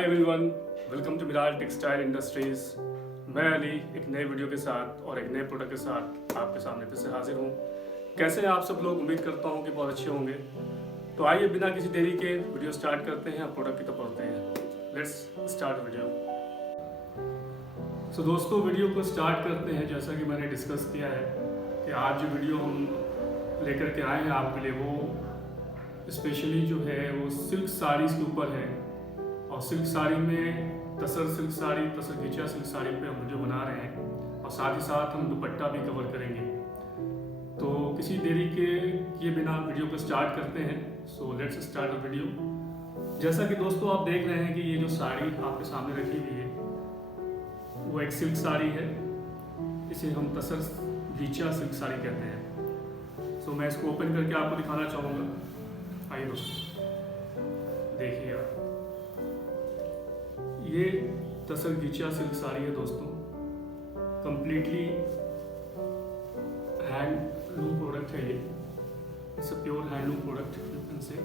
Hi everyone, welcome to Miraj textile industries. मैं अली एक नए वीडियो के साथ और एक नए प्रोडक्ट के साथ आपके सामने फिर से हाजिर हूँ। कैसे हैं आप सब लोग? उम्मीद करता हूँ कि बहुत अच्छे होंगे। तो आइए बिना किसी देरी के वीडियो स्टार्ट करते हैं और प्रोडक्ट की तरफ बढ़ते हैं। Let's start video. सो दोस्तों, वीडियो को स्टार्ट करते हैं। जैसा कि मैंने डिस्कस किया है कि आज जो वीडियो हम लेकर के आए हैं आपके लिए, वो स्पेशली जो है वो सिल्क साड़ीज़ के ऊपर है। और सिल्क साड़ी में तसर सिल्क साड़ी, तसर घिचा सिल्क साड़ी पे हम वीडियो बना रहे हैं और साथ ही साथ हम दुपट्टा भी कवर करेंगे। तो किसी देरी के किए बिना वीडियो को स्टार्ट करते हैं। So let's start the video. जैसा कि दोस्तों आप देख रहे हैं कि ये जो साड़ी आपके सामने रखी हुई है वो एक सिल्क साड़ी है। इसे हम तसर घिचा सिल्क साड़ी कहते हैं। सो मैं इसको ओपन करके आपको दिखाना चाहूँगा। आइए दोस्तों, देखिए आप, ये तसर घिचा सिल्क साड़ी है दोस्तों। कंप्लीटली हैंडलूम प्रोडक्ट है ये। It's a pure handloom product you can से।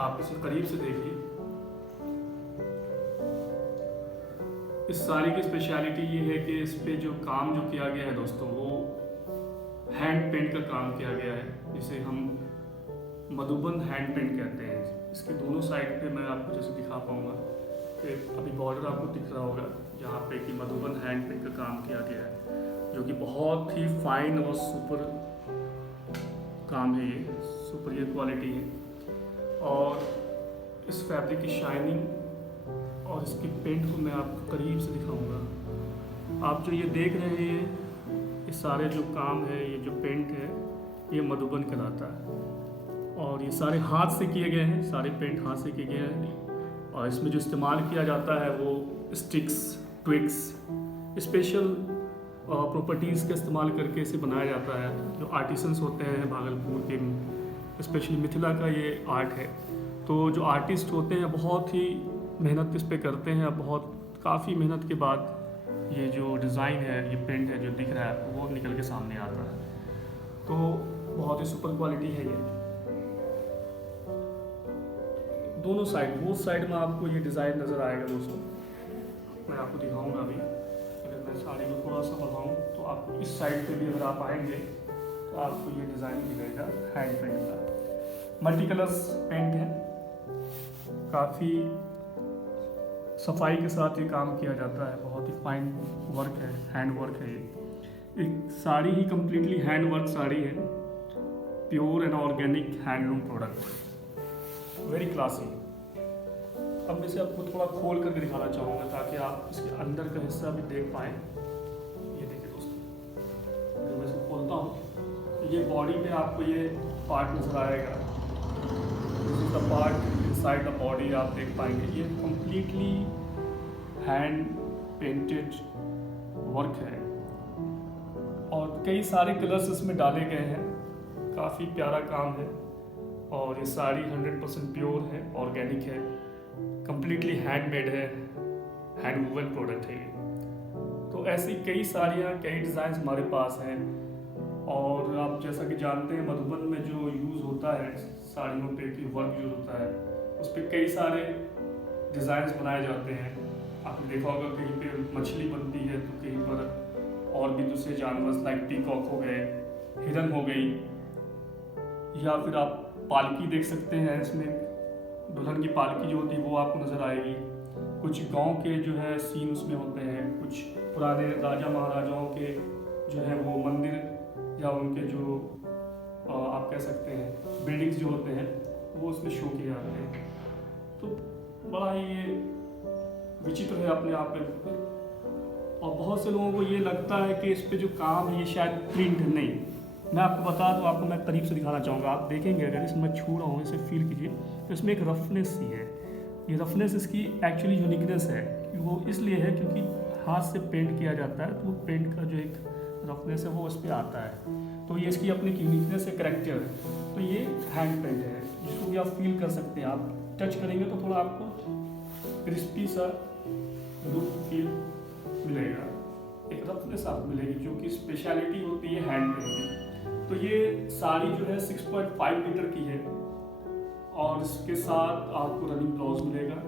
आप इसे करीब से देखिए। इस साड़ी की स्पेशलिटी ये है कि इस पे जो काम जो किया गया है दोस्तों, वो हैंड पेंट का काम किया गया है, जिसे हम मधुबन हैंड पेंट कहते हैं। इसके दोनों साइड पे मैं आपको जैसे दिखा पाऊंगा कि अभी बॉर्डर आपको दिख रहा होगा जहाँ पे कि मधुबन हैंड पेंट का काम किया गया है, जो कि बहुत ही फाइन और सुपर काम है। ये सुपीरियर क्वालिटी है। और इस फैब्रिक की शाइनिंग और इसकी पेंट को मैं आपको करीब से दिखाऊंगा। आप जो ये देख रहे हैं, ये सारे जो काम है, ये जो पेंट है, ये मधुबन कहलाता है। और ये सारे हाथ से किए गए हैं, सारे पेंट हाथ से किए गए हैं। और इसमें जो इस्तेमाल किया जाता है वो स्टिक्स, ट्विक्स, स्पेशल प्रॉपर्टीज़ का इस्तेमाल करके इसे बनाया जाता है। जो आर्टिसंस होते हैं भागलपुर के, स्पेशली मिथिला का ये आर्ट है। तो जो आर्टिस्ट होते हैं बहुत ही मेहनत इस पे करते हैं। बहुत काफ़ी मेहनत के बाद ये जो डिज़ाइन है, ये पेंट है जो दिख रहा है, वो निकल के सामने आता है। तो बहुत ही सुपर क्वालिटी है ये। दोनों साइड, बोथ साइड में आपको ये डिज़ाइन नज़र आएगा दोस्तों। मैं आपको दिखाऊंगा अभी। अगर मैं साड़ी को थोड़ा सा बढ़ाऊँ तो आपको इस साइड पे भी अगर आप आएंगे तो आपको ये डिज़ाइन मिलेगा हैंड पेंट का। मल्टी कलर्स पेंट है, काफ़ी सफाई के साथ ये काम किया जाता है। बहुत ही फाइन वर्क है, हैंड वर्क है ये। एक साड़ी ही कम्प्लीटली हैंड वर्क साड़ी है। Pure and organic handloom product, very classy. अब मैं इसे आपको थोड़ा खोल करके दिखाना चाहूँगा ताकि आप इसके अंदर का हिस्सा भी देख पाएँ। ये देखिए दोस्तों, अगर मैं इसे खोलता हूँ तो ये बॉडी पे आपको ये पार्ट नज़र आएगा। This is the part inside the body, आप देख पाएंगे। ये कम्प्लीटली हैंड पेंटेड वर्क है और कई सारे कलर्स इसमें डाले गए हैं। काफ़ी प्यारा काम है। और ये साड़ी 100% प्योर है, ऑर्गेनिक है, कम्प्लीटली हैंडमेड है, हैंड वूवन प्रोडक्ट है ये। तो ऐसी कई साड़ियाँ, कई डिज़ाइन हमारे पास हैं। और आप जैसा कि जानते हैं, मधुबन में जो यूज़ होता है साड़ियों पे की वर्क यूज़ होता है, उस पर कई सारे डिज़ाइंस बनाए जाते हैं। आपने देखा होगा कहीं पे मछली बनती है तो कहीं पर और भी दूसरे जानवर लाइक पीकॉक हो गए, हिरन हो गई, या फिर आप पालकी देख सकते हैं। इसमें दुल्हन की पालकी जो होती है वो आपको नज़र आएगी। कुछ गांव के जो है सीन उसमें होते हैं। कुछ पुराने राजा महाराजाओं के जो है वो मंदिर या उनके जो आप कह सकते हैं बिल्डिंग्स जो होते हैं वो उसमें शो किए जाते हैं। तो बड़ा ही ये विचित्र है अपने आप में। और बहुत से लोगों को ये लगता है कि इस पे जो काम है ये शायद प्रिंट नहीं। मैं आपको बता दूँ, आपको मैं करीब से दिखाना चाहूँगा। आप देखेंगे अगर इसमें मैं छू रहा हूँ, इसे फील कीजिए, तो इसमें एक रफनेस सी है। ये रफनेस इसकी एक्चुअली यूनिकनेस है। वो इसलिए है क्योंकि हाथ से पेंट किया जाता है, तो वो पेंट का जो एक रफनेस है वो इस पर आता है। तो ये इसकी अपनी यूनिकनेस है, करेक्टर है। तो ये हैंड पेंट है जिसको भी आप फील कर सकते हैं। आप टच करेंगे तो थोड़ा आपको क्रिस्पी सा लुक फील मिलेगा, एक रफनेस आपको मिलेगी, जो कि स्पेशलिटी होती है हैंड पेंट की। तो ये साड़ी जो है 6.5 मीटर की है और इसके साथ आपको रनिंग ब्लाउज मिलेगा।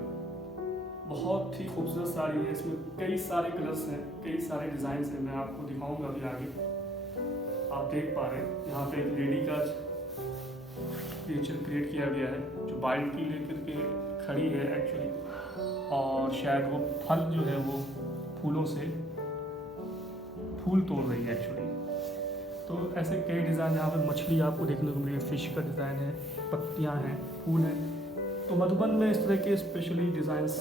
बहुत ही खूबसूरत साड़ी है, इसमें कई सारे कलर्स हैं, कई सारे डिज़ाइन हैं, मैं आपको दिखाऊंगा अभी आगे। आप देख पा रहे हैं यहाँ पे एक लेडी का पिक्चर क्रिएट किया गया है जो बाल्टी लेकर के खड़ी है एक्चुअली, और शायद वो फल जो है वो फूलों से फूल तोड़ रही है एक्चुअली। तो ऐसे कई डिज़ाइन, यहाँ पे मछली आपको देखने को मिलेगी, फिश का डिज़ाइन है, पत्तियाँ हैं, फूल हैं। तो मधुबन में इस तरह के स्पेशली डिज़ाइंस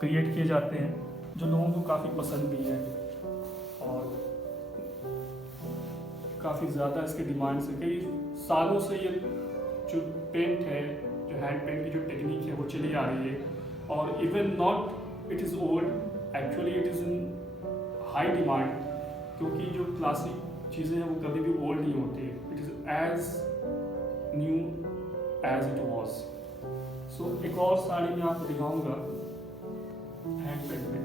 क्रिएट किए जाते हैं जो लोगों को काफ़ी पसंद भी है और काफ़ी ज़्यादा इसके डिमांड से कई सालों से ये जो पेंट है, जो हैंड पेंट की जो टेक्निक है वो चली आ रही है। और even not it is old, actually it is in high demand, क्योंकि जो क्लासिक चीज़ें हैं वो कभी भी ओल्ड नहीं होती, it is as new as it was. So एक और साड़ी मैं आपको दिखाऊंगा हैंड पेंट में,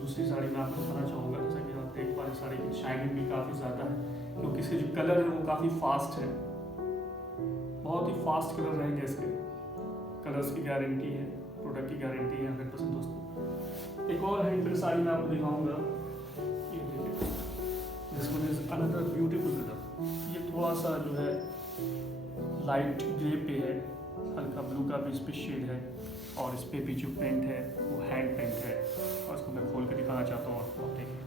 दूसरी साड़ी मैं आपको दिखाना चाहूँगा। जैसा कि आप देख पा रहे, साड़ी की शाइनिंग भी काफ़ी ज़्यादा है क्योंकि इसके जो कलर है वो काफ़ी फास्ट है, बहुत ही फास्ट कलर रहेंगे इसके। कलर्स की गारंटी है, प्रोडक्ट की गारंटी है 100% दोस्तों। एक और हैंड पेंट साड़ी मैं आपको दिखाऊंगा, ये देखिए, this one is another beautiful colour. ये थोड़ा सा जो है लाइट ग्रे पे है, हल्का ब्लू का भी इस पे शेड है, और इस पे भी जो पेंट है वो हैंड पेंट है, और इसको मैं खोल के दिखाना चाहता हूँ आपको। देखिए,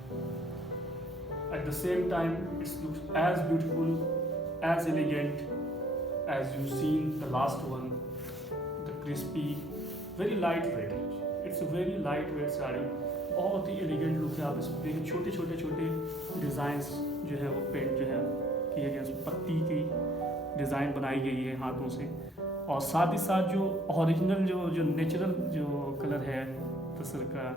at the same time it's looks as beautiful, as elegant as you've seen the last one, the crispy, very lightweight, it's a very lightweight sari, बहुत ही एलिगेंट लुक है। आप इसमें देखिए छोटे छोटे छोटे डिज़ाइंस जो है वो पेंट जो है किए गए, उसमें पत्ती की डिज़ाइन बनाई गई है हाथों से, और साथ ही साथ जो ओरिजिनल जो नेचुरल जो कलर है तसर का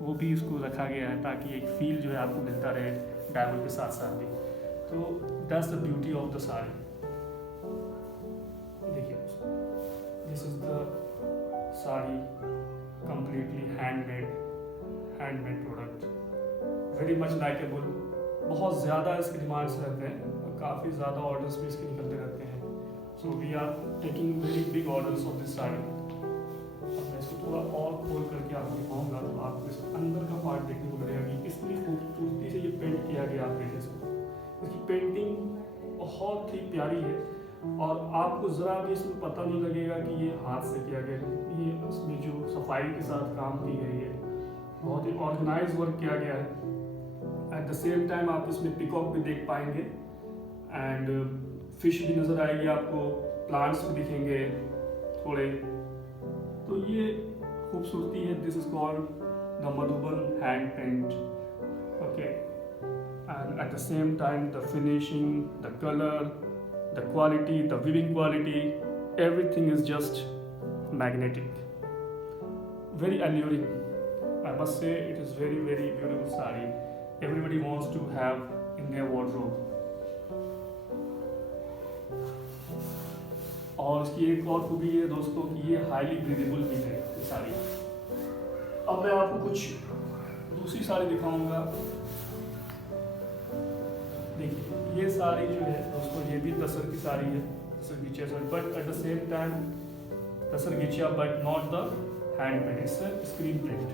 वो भी उसको रखा गया है ताकि एक फील जो है आपको मिलता रहे डायमंड के साथ साथ भी। तो that's the beauty of the sari. देखिए, this is the sari, completely handmade product, very much likeable. बहुत ज़्यादा इसके डिमांड्स रहते हैं और काफ़ी ज़्यादा ऑर्डर्स भी इसके निकलते रहते हैं। So we are taking very big orders of this sari. अब मैं इसको थोड़ा और खोल करके आपको दिखाऊंगा तो आपको इस अंदर का पार्ट देखने को मिलेगा कि इतनी खूबसूरती से ये पेंट किया गया। आप देखिए इसको, इसकी पेंटिंग बहुत ही प्यारी है और आपको ज़रा भी इसमें पता नहीं लगेगा कि ये हाथ से किया गया है। ये इसमें जो सफाई के साथ काम की गई है, बहुत ही ऑर्गेनाइज वर्क किया गया है। एट द सेम टाइम आप इसमें पिकॉक भी देख पाएंगे एंड फिश भी नज़र आएगी आपको, प्लांट्स भी दिखेंगे थोड़े। तो ये खूबसूरती है। This is called the Madhuban hand paint, okay. And at the same time the finishing, the colour, the quality, the weaving quality, everything is just magnetic, very alluring. I must say it is very beautiful saree. Everybody wants to have in their wardrobe. और इसकी एक और खूबी है दोस्तों कि ये highly breathable भी है ये साड़ी। अब मैं आपको कुछ दूसरी साड़ी दिखाऊंगा। देखिए, ये साड़ी जो है दोस्तों, ये भी तसर की साड़ी है, tussar ghicha sari, but at the same time tussar ghicha but not the hand paint, it's screen print.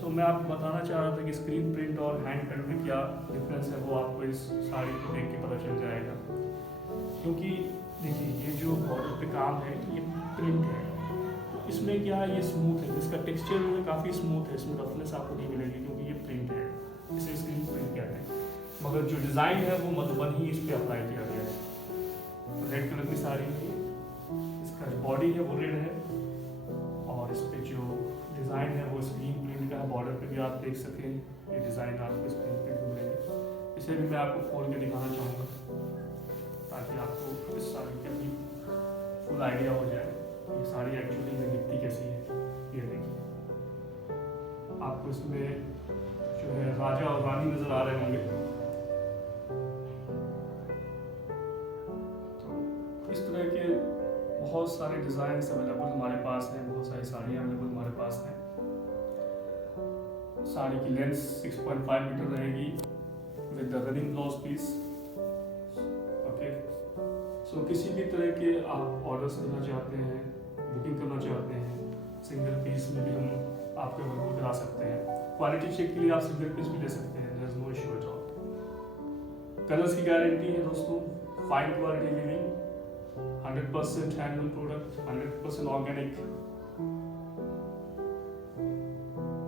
So मैं आपको बताना चाह रहा था कि स्क्रीन प्रिंट और हैंड पेंट में क्या डिफरेंस है, वो आपको इस साड़ी को देख के पता चल जाएगा। क्योंकि देखिए, ये जो बॉर्डर पे काम है ये प्रिंट है, तो इसमें क्या है, ये स्मूथ है, इसका टेक्सचर जो है काफ़ी स्मूथ है, इसमें रफनेस आपको नहीं मिलेगी क्योंकि ये प्रिंट है, इसे स्क्रीन प्रिंट कहते हैं। मगर जो डिज़ाइन है वो मधुबन ही इस पर अप्लाई किया गया है। रेड कलर की साड़ी है, इसका जो बॉडी है वो रेड है और इस पे जो डिज़ाइन है वो स्क्रीन प्रिंट का है। बॉर्डर पे भी आप देख सकें ये डिज़ाइन आपको स्क्रीन प्रिंट मिलेगा। इसे भी मैं आपको खोल के दिखाना चाहूँगा ताकि आपको इस साड़ी की अपनी फुल आइडिया हो जाए ये साड़ी एक्चुअली में दिखती कैसी है। ये देखिए, आपको इसमें जो है राजा और रानी नज़र आ रहे होंगे। इस तरह के बहुत सारे डिज़ाइन अवेलेबल हमारे पास हैं, बहुत सारी साड़ियाँ अवेलेबल हमारे पास हैं। साड़ी की लेंथ 6.5 मीटर रहेगी with the running blouse piece, okay. So किसी भी तरह के आप ऑर्डर्स करना चाहते हैं, बुकिंग करना चाहते हैं, सिंगल पीस में भी हम आपके वर्क को करा सकते हैं। क्वालिटी चेक के लिए आप सिंगल पीस भी ले सकते हैं, there is no issue at all. Colours की गारंटी है दोस्तों, fine quality living, 100% handloom product, 100% organic.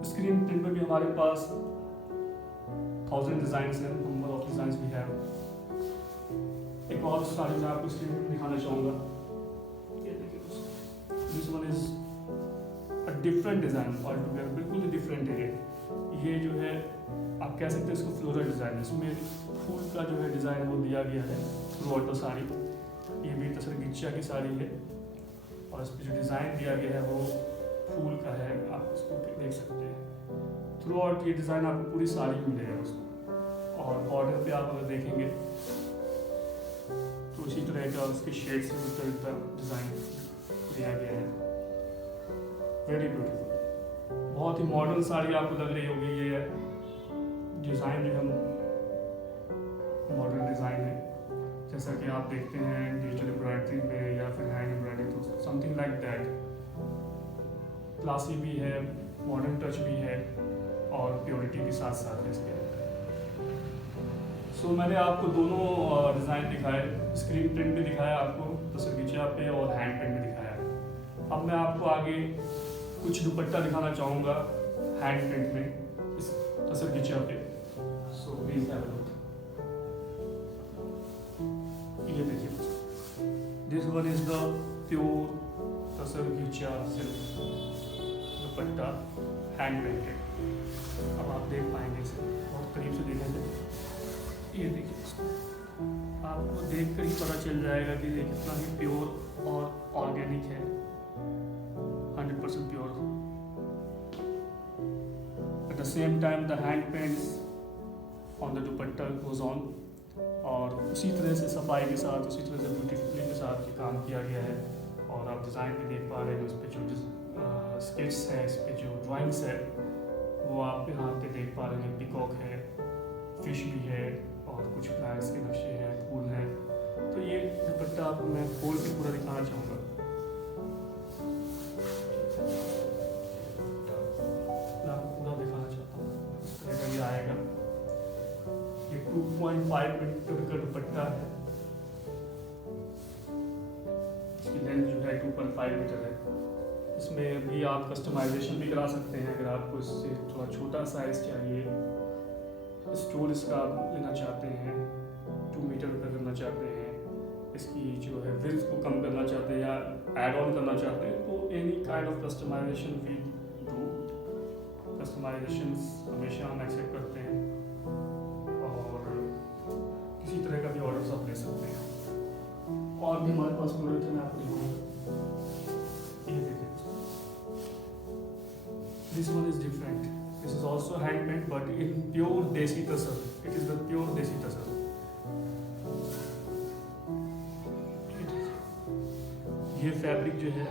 Screen print में भी हमारे पास 1000 डिजाइन हैं, नंबर ऑफ डिजाइन भी है। एक और साड़ी मैं आपको स्क्रीन प्रिंट दिखाना चाहूँगा, ये देखिए दोस्तों, this one is a different design all together, बिल्कुल ही डिफरेंट है। ये जो है आप कह सकते हैं इसको फ्लोरल डिजाइन, इसमें फूल का जो है डिजाइन वो दिया गया है थ्रू आउट द साड़ी। ये भी तसर गिच्चा की साड़ी है और इस पर जो डिज़ाइन दिया गया है वो फूल का है, आप इसको देख सकते हैं। थ्रू आउट ये डिज़ाइन आपको पूरी साड़ी में मिलेगा दोस्तों। और बॉर्डर पे आप अगर देखेंगे तो उसी तरह का उसके शेड से उस तरह का डिज़ाइन दिया गया है, वेरी ब्यूटीफुल। बहुत ही मॉडर्न साड़ी आपको लग रही होगी। ये डिज़ाइन जो है मॉडर्न डिज़ाइन है, जैसा कि आप देखते हैं डिजिटल एम्ब्रॉयडरी में या फिर हैंड एम्ब्रॉयडरी, तो समथिंग लाइक दैट। क्लासी भी है, मॉडर्न टच भी है और प्योरिटी भी साथ साथ है इसके। सो मैंने आपको दोनों डिज़ाइन दिखाए, स्क्रीन प्रिंट भी दिखाया आपको तस्वीर पे और हैंड प्रिंट भी दिखाया। अब मैं आपको आगे कुछ दुपट्टा दिखाना चाहूँगा हैंड प्रिंट में इस तस्वीर पे। So please have a look. ये देखिए, this one is the pure tussar ghicha silk dupatta hand printed. अब आप देख पाएंगे इसे बहुत करीब से देखेंगे, ये देखिए इसको, आपको देख कर ही पता चल जाएगा कि ये कितना ही प्योर और ऑर्गेनिक है, 100% pure. Eight the same time the hand paints on the dupatta goes on, और उसी तरह से सफाई के साथ, उसी तरह से ब्यूटीफुली के साथ ये काम किया गया है। और आप डिज़ाइन भी देख पा रहे हैं, उस पर जो स्केच है, इस पर जो ड्राइंग्स है वो आप यहाँ पे देख पा रहे हैं। पिकॉक है, फिश भी है और कुछ प्लांट्स के नक्शे हैं, फूल हैं। तो ये दुपट्टा आपको मैं खोल के पूरा दिखाना चाहूँगा। मैं आपको पूरा दिखाना चाहता हूँ, इस तरह का ये आएगा। ये 2.5 मीटर का दुपट्टा है, इसकी लेंथ जो है 2.5 मीटर है। इसमें भी आप कस्टमाइजेशन भी करा सकते हैं, अगर आपको इससे थोड़ा छोटा साइज चाहिए, स्टोल इसका आप लेना चाहते हैं, 2 मीटर का करना चाहते हैं, इसकी जो है विड्थ को कम करना चाहते हैं या ऐड ऑन करना चाहते हैं, तो any kind of customisation we do. Customisation हमेशा हम एक्सेप्ट करते हैं और किसी तरह का भी ऑर्डर्स आप ले सकते हैं। और भी हमारे पास प्रोडक्ट है, मैं आपको दिखाऊंगा। ये देखिए, this one is different, this is also hand paint but in pure desi tussar. It is the pure desi tussar. ये फैब्रिक जो है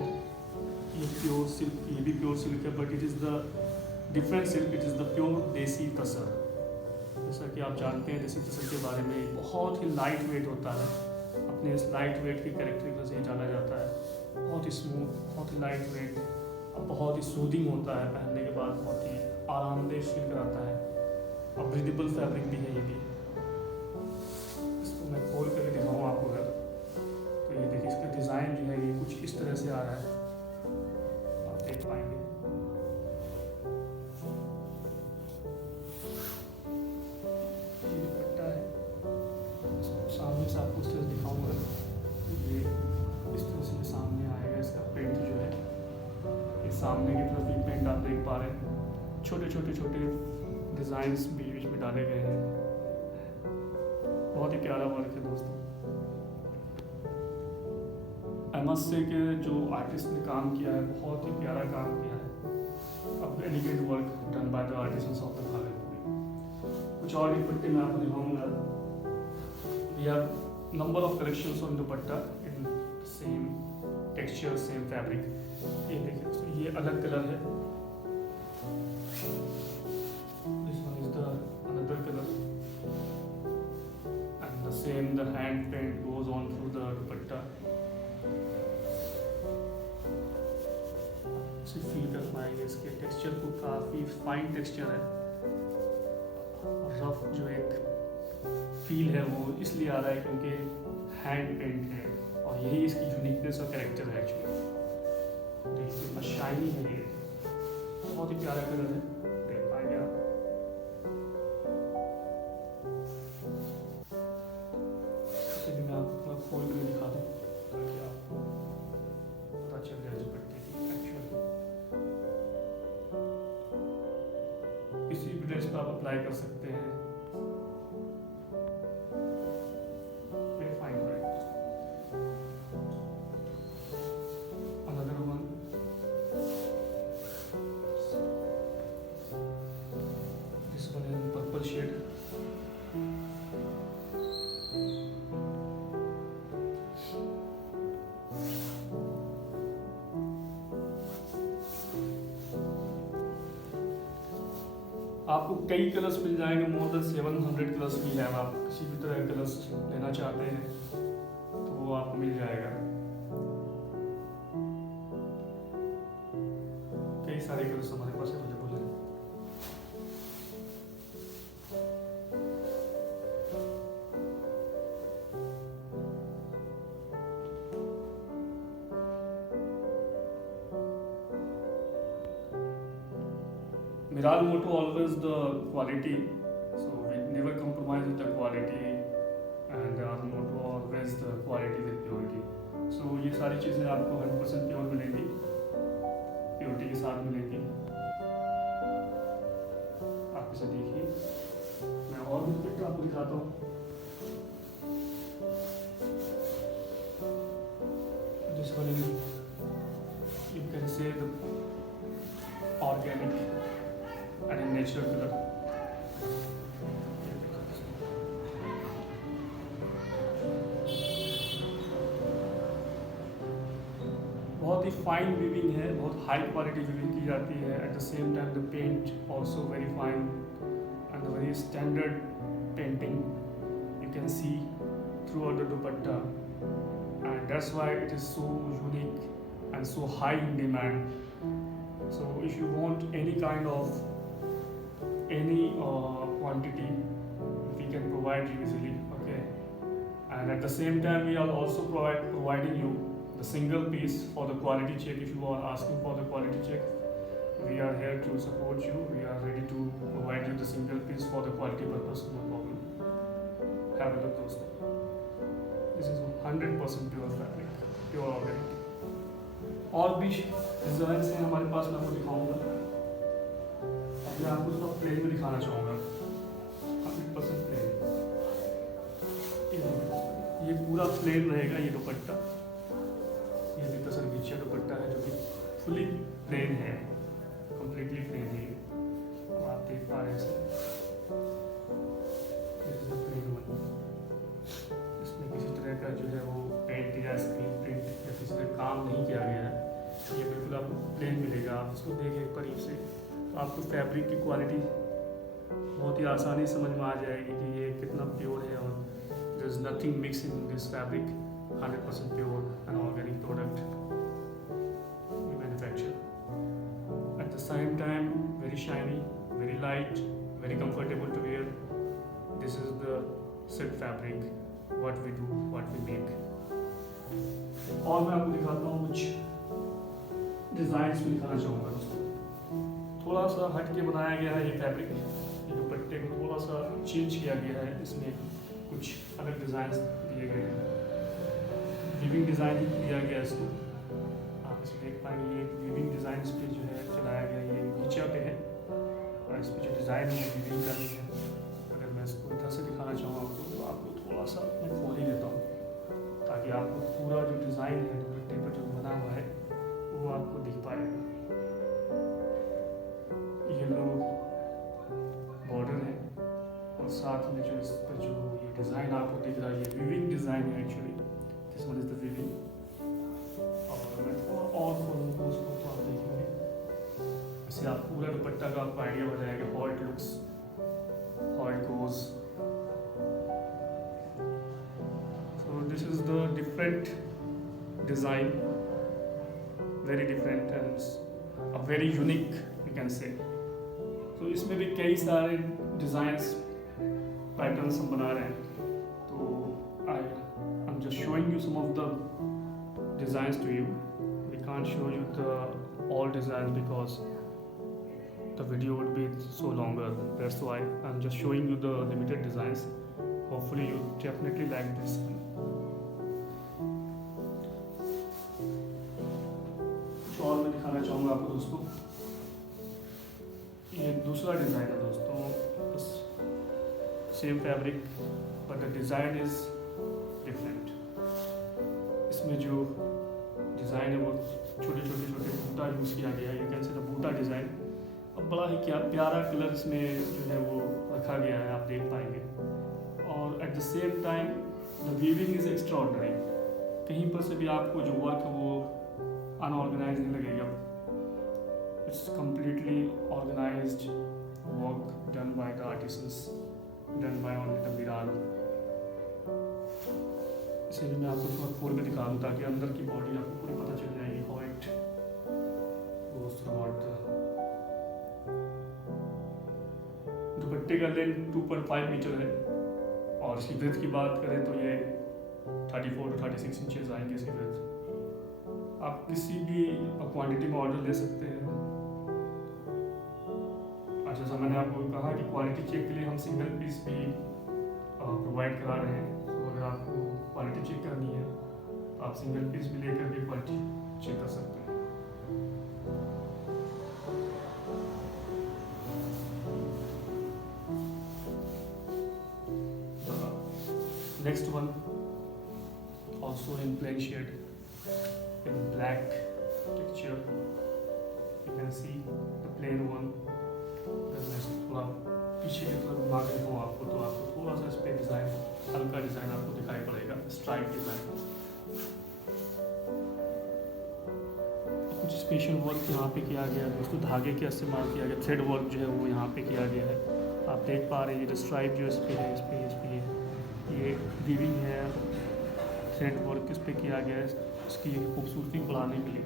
ये प्योर सिल्क, ये भी प्योर सिल्क है, but it is the different silk, it is the pure desi तसर। जैसा कि आप जानते हैं देसी तसर के बारे में, बहुत ही लाइट वेट होता है, अपने इस लाइट वेट के कैरेक्टर से जाना जाता है। बहुत ही स्मूथ, बहुत ही लाइट वेट, बहुत ही सूदिंग होता है, पहनने के बाद बहुत ही आरामदेह फील कराता है और ब्रीदेबल फैब्रिक भी है ये भी। इसको मैं खोल करके दिखाऊँ आपको अगर, तो ये देखिए इसका डिज़ाइन जो है ये कुछ इस तरह से आ रहा है, आप देख पाएंगे। ये दुपट्टा है, सामने से आपको इस तरह से दिखाऊंगा, ये इस तरह से सामने आएगा। इसका प्रिंट जो है ये सामने की तरफ ये प्रिंट आप देख पा रहे हैं, छोटे छोटे डिज़ाइंस बीच बीच में डाले गए हैं। बहुत ही प्यारा वर्क है दोस्तों। आई मस्ट से कि जो आर्टिस्ट ने काम किया है बहुत ही प्यारा काम किया है। अब elegant work done by the artisans of the Bhagalpur. कुछ और दुपट्टे मैं आपको दिखाऊंगा। We have number of collections on dupatta in same texture, same fabric. ये देखिए, ये अलग कलर है, this one is the another colour and the same the hand paint goes on through the dupatta. इसे फील कर पाएंगे, इसके टेक्सचर को, काफ़ी फाइन टेक्सचर है। रफ जो एक फील है वो इसलिए आ रहा है क्योंकि हैंड पेंट है, और यही इसकी यूनिकनेस और कैरेक्टर है एक्चुअली। देखिए कितना शाइनी है ये, बहुत ही प्यारा कलर है, देख पाएंगे आप। चलिए मैं आपको खोल कर दिखा दूँ ताकि आपको पता चल जाए दुपट्टे की एक्चुअली। किसी भी ड्रेस पर आप अप्लाई कर सकते हैं। Very fine right. Another one, this one in purple shade. आपको कई कलर्स मिल जाएंगे, मोर देन 700 कलर्स भी है। आप किसी भी तरह कलर्स लेना चाहते हैं तो वो आपको मिल जाएगा। कई सारे कलर्स हमारे पास अवेलेबल हैं। Miral motto always the quality, so we never compromise with the quality, and our motto always the quality with purity. So ये सारी चीज़ें आपको 100% प्योर मिलेंगी, प्योरिटी के साथ मिलेंगी। आप इसे देखिए, मैं और भी पिक्चर आपको दिखाता हूँ। This one is, you can say the organic and a natural color. बहुत ही फाइन वीविंग है, बहुत हाई क्वालिटी वीविंग की जाती है। At the same time the paint also very fine and very standard painting you can see throughout the dupatta, and that's why it is so unique and so high in demand. So if you want any kind of any quantity, we can provide you easily, okay? And at the same time we are also providing you the single piece for the quality check. If you are asking for the quality check, we are here to support you. We are ready to provide you the single piece for the quality purpose, no problem. Have a look दोस्तों, this is 100% pure fabric, pure organic. और भी design हैं हमारे पास, मैं आपको दिखाऊंगा। मैं आपको उसका प्लेन में दिखाना चाहूँगा, 100% प्लेन। ये पूरा प्लेन रहेगा ये दुपट्टा। ये भी तसरगीचिया दुपट्टा है जो कि फुली प्लेन है, कम्प्लीटली प्लेन है। अब आप देख पा रहे हैं इसे, प्लेन वन। इसमें किसी तरह का जो है वो पेंट या स्क्रीन प्रिंट या किसी तरह काम नहीं किया गया है। ये बिल्कुल आपको प्लेन मिलेगा। आप इसको देखें करीब से तो आपको फैब्रिक की क्वालिटी बहुत ही आसानी समझ में आ जाएगी कि ये कितना प्योर है, और there is nothing mix in this fabric, 100% pure and organic product we manufacture. At the same time very shiny, very light, very comfortable to wear. This is the silk fabric, what we do, what we make. और मैं आपको दिखाता हूँ कुछ designs भी दिखाना चाहूँगा दोस्तों। थोड़ा सा हट के बनाया गया है ये फैब्रिक, ये दुपट्टे को थोड़ा सा चेंज किया गया है। इसमें कुछ अलग डिज़ाइन दिए गए हैं, वीविंग डिज़ाइन दिया गया है इसको। आप इसे देख पाएंगे, ये वीविंग डिज़ाइन पे जो है चलाया गया, ये नीचे पे है और इस पर जो डिज़ाइन है वो वीविंग करनी है। अगर मैं इसको इधर से दिखाना चाहूँ आपको, तो आपको थोड़ा सा मैं खोल ही देता हूँ ताकि आपको पूरा जो डिज़ाइन है दुपट्टे पर जो बना हुआ है वो आपको दिख पाएगा। येलो बॉर्डर है और साथ में जो इस पर जो ये डिज़ाइन आपको दिख रहा है, ये वीविंग डिज़ाइन है actually. This one is the weaving. और मैं थोड़ा और खोलूँगा उसको तो आप देखेंगे, इससे आप पूरा दुपट्टा का आपको आइडिया हो जाएगा how it looks, how it goes. different design, very different and a very unique we can say. तो इसमें भी कई सारे डिज़ाइंस पैटर्न्स हम बना रहे हैं. तो I'm just showing you some of the designs to you. We can't show you the all designs because the video would be so longer. That's why I'm just showing you the limited designs. Hopefully you definitely like this. कुछ और मैं दिखाना चाहूँगा आपको दोस्तों. ये दूसरा design है दोस्तों. Same fabric but the design is different. इसमें जो डिज़ाइन है वो छोटे छोटे बूटा यूज़ किया गया है. You can say the buta design. अब बड़ा ही क्या प्यारा कलर इसमें जो है वो रखा गया है, आप देख पाएंगे. और eight the same time the weaving is extraordinary. कहीं पर से भी आपको जो वर्क है वो अनऑर्गेनाइज नहीं लगेगा. It's completely organised work done by the artisans, done by only the मिराल. इसे भी मैं आपको थोड़ा खोल के दिखा दूँ ताकि अंदर की बॉडी आपको पूरी पता चल जाएगी. How it goes throughout. दुपट्टे का लेंथ 2.5 मीटर है और इसकी ब्रेथ की बात करें तो ये 34 to 36 इंचेस आएंगे इसकी ब्रेथ. आप किसी भी क्वांटिटी में ऑर्डर ले सकते हैं. जैसा मैंने आपको कहा कि क्वालिटी चेक के लिए हम सिंगल पीस भी प्रोवाइड करा रहे हैं. तो अगर आपको क्वालिटी चेक करनी है तो आप सिंगल पीस भी लेकर भी क्वालिटी चेक कर सकते हैं. Next one, also in plain shade, in black texture. You can see the plain one. मैं थोड़ा पीछे की तरफ घुमा के दिखाऊँ आपको तो आपको थोड़ा सा इस पर डिज़ाइन, हल्का डिज़ाइन आपको दिखाई पड़ेगा. Stripe design. कुछ स्पेशल वर्क यहाँ पे किया गया है दोस्तों. धागे का इस्तेमाल किया गया. थ्रेड वर्क जो है वो यहाँ पे किया गया है. आप देख पा रहे हैं ये स्ट्राइप जो इस पर है, इस पर है. ये वीविंग है, थ्रेड वर्क इस पे किया गया है इसकी खूबसूरती बढ़ाने के लिए.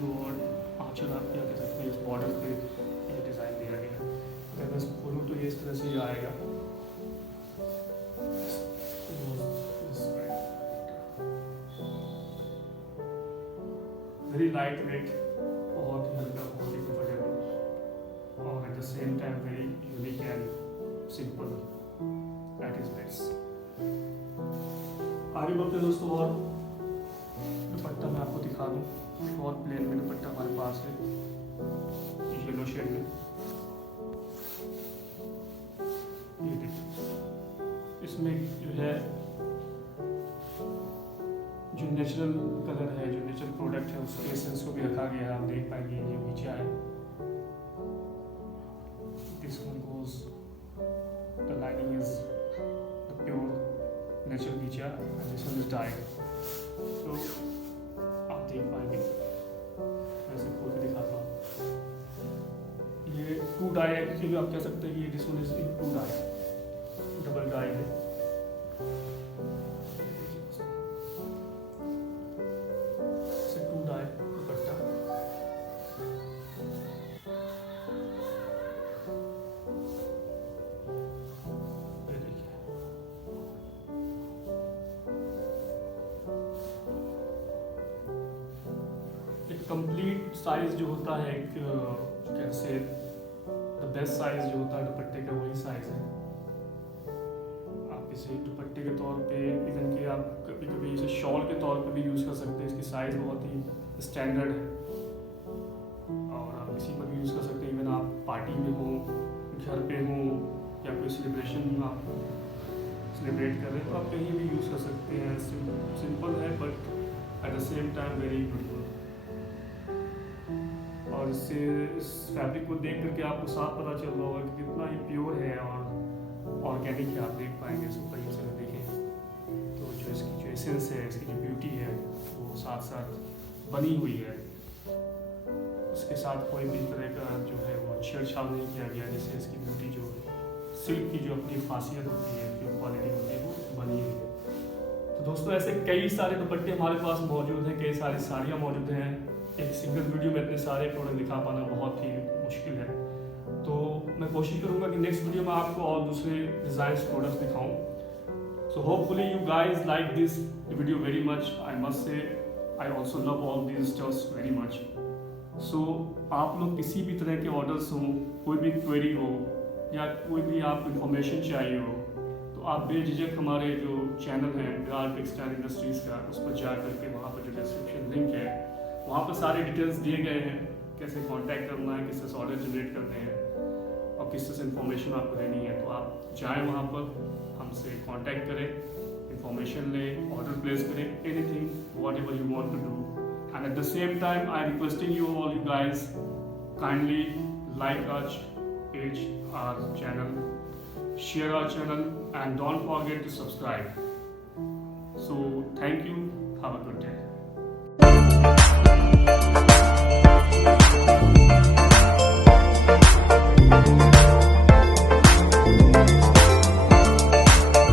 तो आंचल आप क्या कह सकते हैं, इस बॉर्डर पे ये डिज़ाइन दिया गया है. अगर मैं बोलूँ तो ये इस तरह से ही आएगा. वेरी लाइट वेट, बहुत ही हल्का, बहुत ही कंफर्टेबल और eight the same time very unique and simple. That is best. आगे बढ़ते दोस्तों. और दुपट्टा मैं आपको दिखा दूँ. और प्लेन में दुपट्टा हमारे पास है येलो शेड में. ये देखिए, इसमें जो है जो नेचुरल कलर है, जो नेचुरल प्रोडक्ट है, उसके एसेंस को भी रखा गया है. आप देख पाएंगे ये नीचे है. This one goes, the lining is pure natural ghija and this one is dyed. तो आप देख पाएंगे. मैं इसे खोल के दिखाता हूँ. ये 2 डाई एक्चुअली आप कह सकते हैं कि this one is in 2 dye, double dye है. इसे 2 डाई दुपट्टा. कंप्लीट साइज जो होता है, एक कैसे द बेस्ट साइज जो होता है दुपट्टे का, वही साइज है. आप इसे दुपट्टे के तौर पे इवन कि आप कभी कभी इसे शॉल के तौर पे भी यूज़ कर सकते हैं. इसकी साइज़ बहुत ही स्टैंडर्ड है और आप इसी पर भी यूज़ कर सकते हैं. इवन आप पार्टी में हो, घर पे हो या कोई सेलिब्रेशन आप सेलिब्रेट कर रहे हैं तो आप कहीं भी यूज़ कर सकते हैं. सिंपल है but at the same time very beautiful. और इससे इस फैब्रिक को देख करके आपको साफ पता चल रहा होगा कि कितना ही प्योर है और ऑर्गेनिक है. आप देख पाएंगे इसको कहीं से देखें तो जो इसकी जो एसेंस है, इसकी जो ब्यूटी है वो साथ साथ बनी हुई है. उसके साथ कोई भी तरह का जो है वो छेड़छाड़ नहीं किया गया, जिससे इसकी ब्यूटी जो सिल्क की जो अपनी खासियत होती है, जो क्वालिटी होती है वो बनी हुई है. तो दोस्तों ऐसे कई सारे दुपट्टे हमारे पास मौजूद हैं, कई सारी साड़ियाँ मौजूद हैं। एक सिंगल वीडियो में इतने सारे प्रोडक्ट दिखा पाना बहुत ही मुश्किल है, तो मैं कोशिश करूँगा कि नेक्स्ट वीडियो में आपको और दूसरे डिज़ाइन प्रोडक्ट्स दिखाऊँ। So hopefully you guys like this video very much. I must say I also love all these stuffs very much. So आप लोग किसी भी तरह के ऑर्डर्स हों, कोई भी क्वेरी हो या कोई भी आप इंफॉर्मेशन चाहिए हो, तो आप बेझिझक हमारे जो चैनल है विराट टेक्सटाइल इंडस्ट्रीज़ का, उस पर जा करके वहाँ पर जो डिस्क्रिप्शन लिंक है वहाँ पर सारे डिटेल्स दिए गए हैं, कैसे कांटेक्ट करना है, किससे ऑर्डर जनरेट करने हैं और किससे इन्फॉर्मेशन आपको लेनी है। तो आप जाएँ वहाँ पर, हमसे कांटेक्ट करें, इंफॉर्मेशन लें, ऑर्डर प्लेस करें, anything whatever you want to do. And at the same time, I requesting you all, you guys, kindly like our page, our channel, share our channel, and don't forget to subscribe. So thank you. Have a good day.